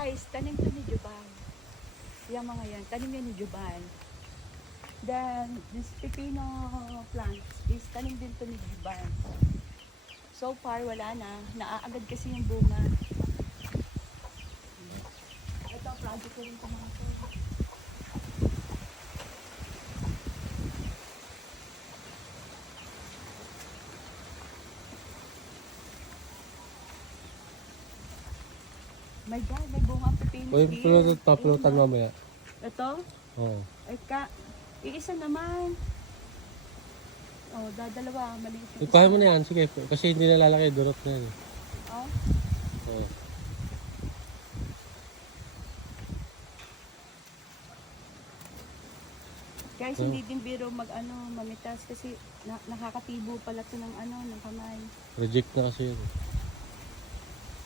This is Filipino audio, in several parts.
Guys, tanim to ni Juban. Yung mga yan, tanim yan ni Juban. Then, this pepino plants is tanim din to ni Juban. So far, wala na. Naaagad kasi yung bunga. Ito, project ko rin ito mga to. My God, may bunga ang pepino Uy, here. papilutan mamaya. Ito? Oo. Ay iisa naman. Oh, dadalawa. Maliit yung Ikuha isa. mo na yan, sige. Kasi hindi na lalaki, durot na yan. Oh, Oo. guys, hindi din biro mamitas kasi nakakatibo pala to ng ng kamay. Reject na kasi yun.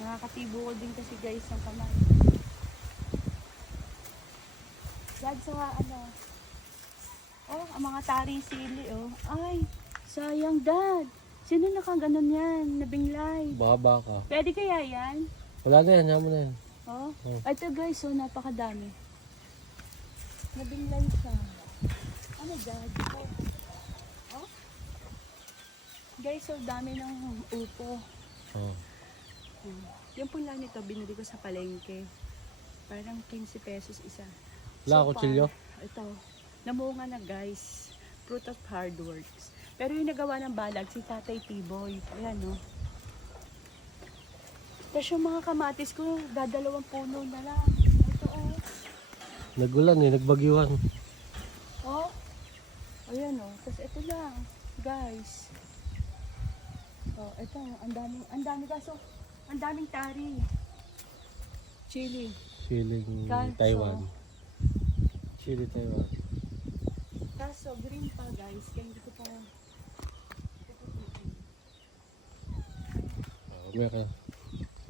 Nakakatibo ko din kasi guys ng kamay. Dad, sa oh, ang mga tari sili, oh. Ay, sayang, Dad. Sino nakaganon yan? Nabinglay. Baka ka. Pwede kaya yan? Wala na yan, yaman na yan. Oh, Oh. ito guys, oh, napakadami. Nabinglay siya. Ano, Dad? Oh. Guys, so dami ng upo. Oo. Yung pula nito, binili ko sa palengke. Parang 15 pesos isa. Wala, kutsilyo? Ito, namunga na guys. Fruit of hard works. Pero yung nagawa ng balag, si Tatay T-Boy. Ayan, no? Tapos yung mga kamatis ko, dadalawang puno na lang. Ito, oh. Nagulan eh, nagbagyuhan. Oh. Ayan, oh. Tapos ito lang, guys. Oh, ito, ang dami kaso. Ang daming tari. Chili. Siling Kalso. Taiwan. Chili Taiwan. Kaso, green pa guys. Kaya hindi ko pa... Meron ka.